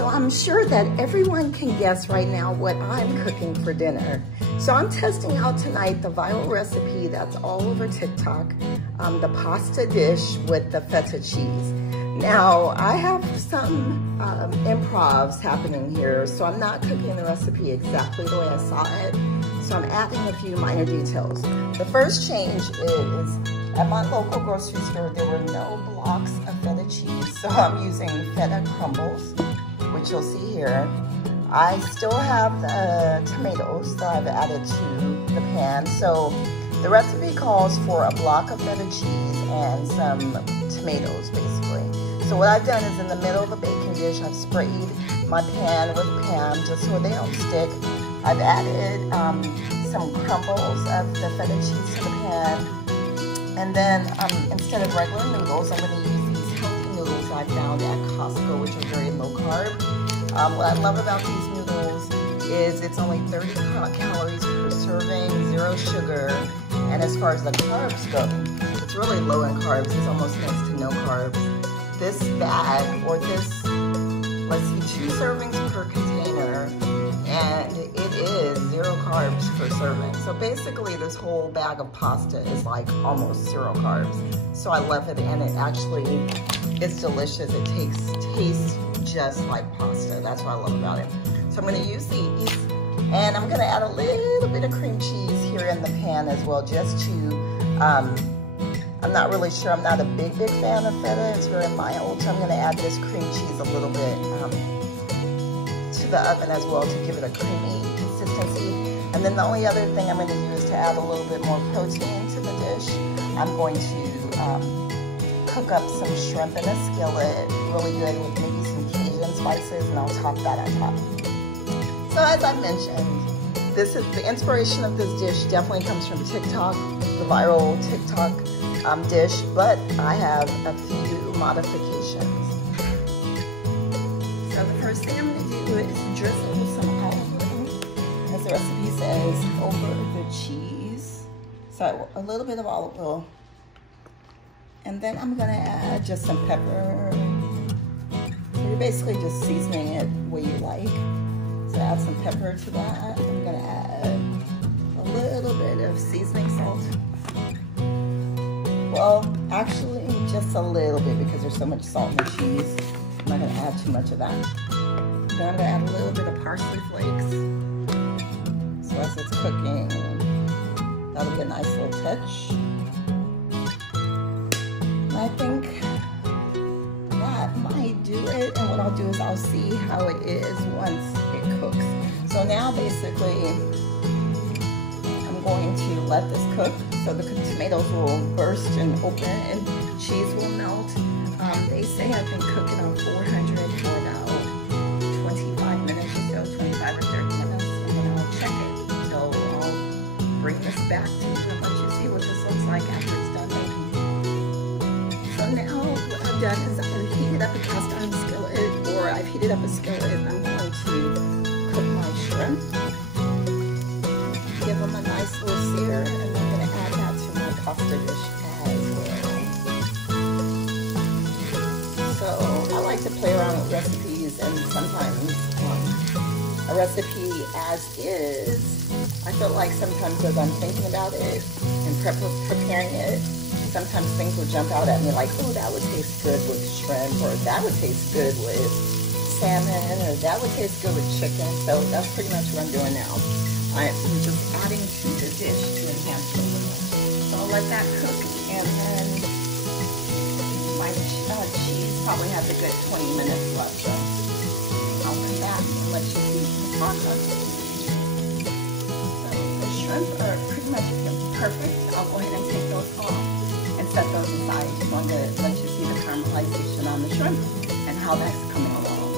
So I'm sure that everyone can guess right now what I'm cooking for dinner. So I'm testing out tonight the viral recipe that's all over TikTok, the pasta dish with the feta cheese. Now, I have some improvs happening here, so I'm not cooking the recipe exactly the way I saw it. So I'm adding a few minor details. The first change is, at my local grocery store, there were no blocks of feta cheese, so I'm using feta crumbles, which you'll see here. I still have the tomatoes that I've added to the pan. So the recipe calls for a block of feta cheese and some tomatoes, basically. So what I've done is in the middle of the baking dish, I've sprayed my pan with Pam just so they don't stick. I've added some crumbles of the feta cheese to the pan. And then instead of regular noodles, I'm going to use these healthy noodles I found at Costco, which are very low carb. What I love about these noodles is it's only 30 calories per serving, 0 sugar. And as far as the carbs go, it's really low in carbs. It's almost next to no carbs. This bag, or this, let's see, 2 servings per container, and it is 0 carbs per serving. So basically this whole bag of pasta is like almost 0 carbs. So I love it, and it actually is delicious. It tastes just like pasta. That's what I love about it. So I'm gonna use these, and I'm gonna add a little bit of cream cheese here in the pan as well, just to, I'm not really sure. I'm not a big fan of feta. It's very mild, so I'm going to add this cream cheese a little bit to the oven as well to give it a creamy consistency. And then the only other thing I'm going to do is to add a little bit more protein to the dish. I'm going to cook up some shrimp in a skillet, really good, with maybe some Cajun spices, and I'll top that on top. So as I mentioned, this is the inspiration of this dish definitely comes from TikTok, the viral TikTok dish, but I have a few modifications. So the first thing I'm going to do is drizzle some olive oil, as the recipe says, over the cheese. So a little bit of olive oil. And then I'm going to add just some pepper. So you're basically just seasoning it the way you like. So add some pepper to that. I'm going to add a little bit of seasoning salt. Well, actually, just a little bit because there's so much salt in the cheese. I'm not going to add too much of that. Then I'm going to add a little bit of parsley flakes. So as it's cooking, that'll be a nice little touch. And I think that might do it. And what I'll do is I'll see how it is once it cooks. So now basically, I'm going to let this cook. So the tomatoes will burst and open and cheese will melt. They say I've been cooking on 400 for about 25 minutes or so, 25 or 30 minutes, and then I'll check it. So I'll bring this back to you and let you see what this looks like after it's done making. So now what I've done is I've heated up a cast iron skillet, or I've heated up a skillet, and I'm going to cook my shrimp. Give them a nice little sear, and I'm going to add that to my pasta dish as well. So I like to play around with recipes, and sometimes a recipe as is, I feel like sometimes as I'm thinking about it and preparing it, sometimes things will jump out at me like, oh, that would taste good with shrimp, or that would taste good with salmon, or that would taste good with chicken. So that's pretty much what I'm doing now. I'm just adding to the dish to enhance it a little. So I'll let that cook, and then my cheese probably has a good 20 minutes left. So I'll come back and let you see the process. So the shrimp are pretty much perfect. I'll go ahead and take those off and set those aside. Just wanted to let you see the caramelization on the shrimp and how that's coming along.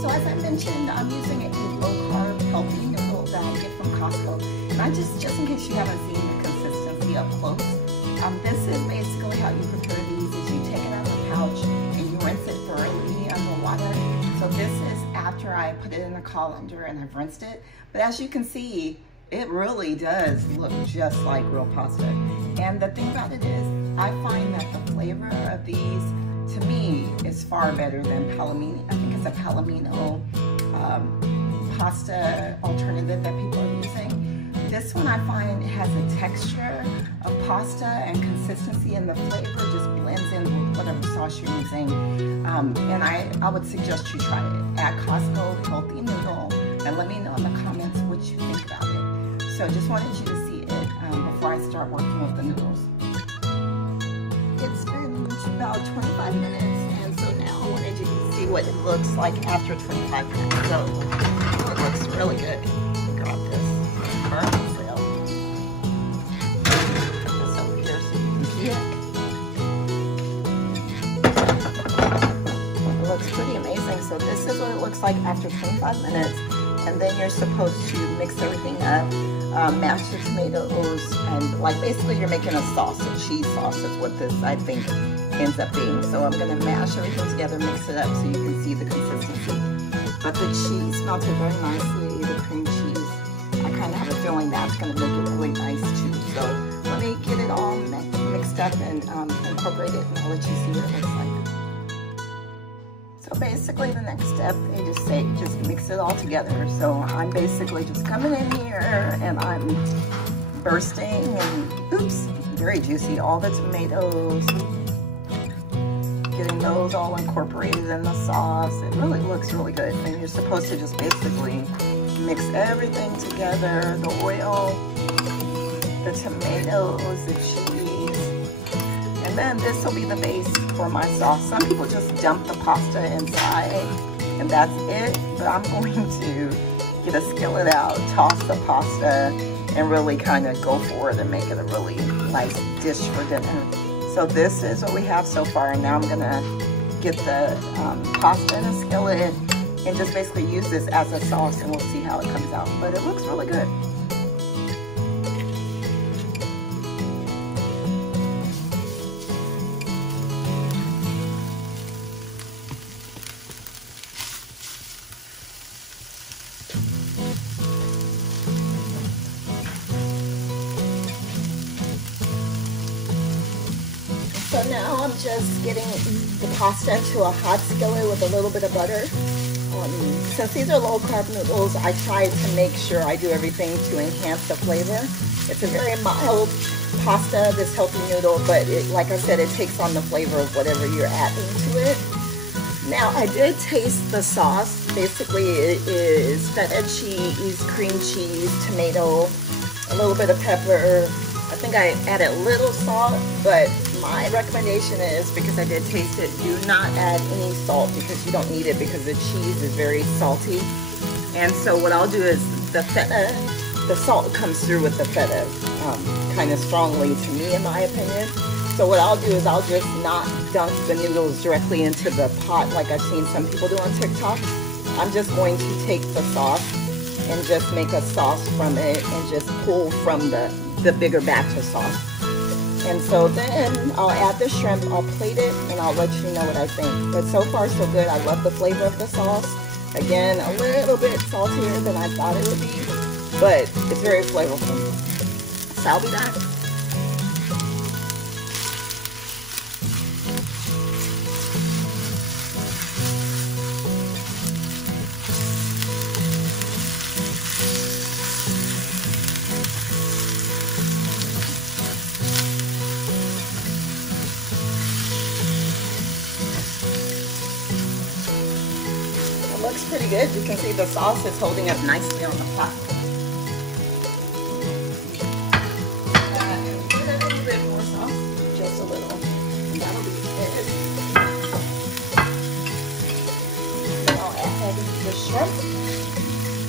So as I mentioned, I'm using a low-carb, healthy noodle that I get from Costco. And I just in case you haven't seen the consistency up close, this is basically how you prepare these. Is you take it out of the pouch and you rinse it thoroughly under water. So this is after I put it in a colander and I've rinsed it. But as you can see, it really does look just like real pasta. And the thing about it is, I find that the flavor of these, to me, is far better than palomino. I think it's a palomino pasta alternative that people are using. This one I find has a texture of pasta and consistency, and the flavor just blends in with whatever sauce you're using. And I would suggest you try it at Costco, healthy noodle, and let me know in the comments what you think about it. So just wanted you to see it before I start working with the noodles. It's been about 25 minutes, and so now I wanted you to see what it looks like after 25 minutes. So it looks really good. Grab this burn seal. Put this over here so you can see it. It looks pretty amazing. So this is what it looks like after 25 minutes. And then you're supposed to mix everything up, mash your tomatoes, and like basically you're making a sauce, a cheese sauce is what this I think ends up being. So I'm gonna mash everything together, mix it up so you can see the consistency. But the cheese melted very nicely, the cream cheese. I kind of have a feeling that's gonna make it really nice too. So let me get it all mixed up and incorporate it, and I'll let you see what it looks like. So basically the next step, they just say, just mix it all together. So I'm basically just coming in here and I'm bursting and, oops, very juicy, all the tomatoes, getting those all incorporated in the sauce. It really looks really good. And you're supposed to just basically mix everything together, the oil, the tomatoes, the cheese. And then this will be the base for my sauce. Some people just dump the pasta inside and that's it, but I'm going to get a skillet out, toss the pasta, and really kind of go for it and make it a really nice dish for dinner. So this is what we have so far, and now I'm gonna get the pasta in a skillet and just basically use this as a sauce, and we'll see how it comes out. But it looks really good. So now I'm just getting the pasta into a hot skillet with a little bit of butter. Since these are low carb noodles, I try to make sure I do everything to enhance the flavor. It's a very mild pasta, this healthy noodle, but like I said, it takes on the flavor of whatever you're adding to it. Now I did taste the sauce. Basically it is feta cheese, cream cheese, tomato, a little bit of pepper. I think I added a little salt, but my recommendation is, because I did taste it, do not add any salt because you don't need it because the cheese is very salty. And so what I'll do is the feta, the salt comes through with the feta kind of strongly to me in my opinion. So what I'll do is I'll just not dunk the noodles directly into the pot like I've seen some people do on TikTok. I'm just going to take the sauce and just make a sauce from it and just pull from the bigger batch of sauce. And so then I'll add the shrimp, I'll plate it, and I'll let you know what I think. But so far so good. I love the flavor of the sauce. Again, a little bit saltier than I thought it would be, but it's very flavorful. So I'll be back. Looks pretty good. You can see the sauce is holding up nicely on the pot. Put a little bit more sauce, just a little. And that'll be it. Then I'll add the shrimp,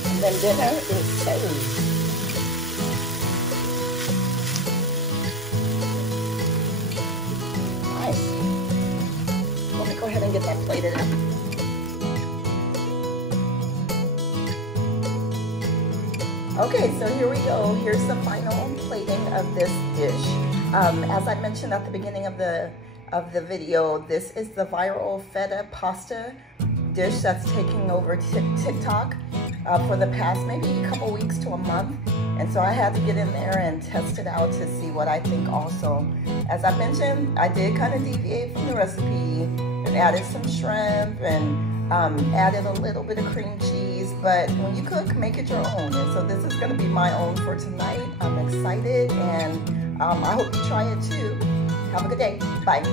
and then dinner is served. Nice. Let me go ahead and get that plated up. Okay, so here we go. Here's the final plating of this dish. As I mentioned at the beginning of the video, this is the viral feta pasta dish that's taking over TikTok for the past maybe a couple weeks to a month. And so I had to get in there and test it out to see what I think also. As I mentioned, I did kind of deviate from the recipe. and added some shrimp and added a little bit of cream cheese. But when you cook, make it your own. And so this is going to be my own for tonight. I'm excited, and I hope you try it too. Have a good day. Bye.